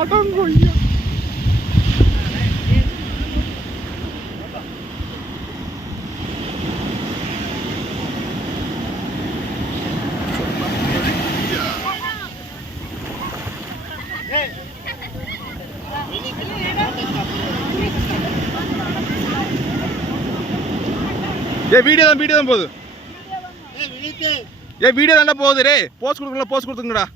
அடங்கொய்யா. Video தான் போகுது. Video தானே போகுது ரே. போஸ்ட் கொடுத்துங்கடா.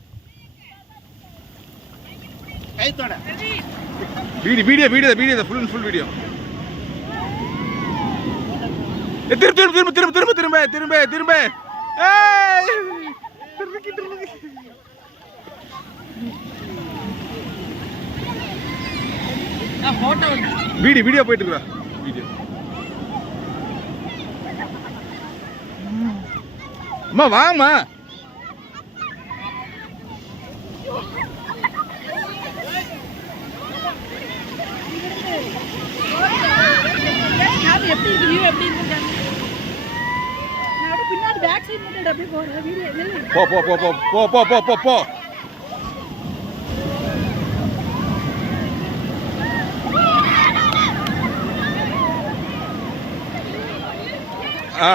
Video full video. திரும்ப வீடியோ போயிட்டு இருக்கா. வீடியோ அம்மா வாமா. போ. ஆ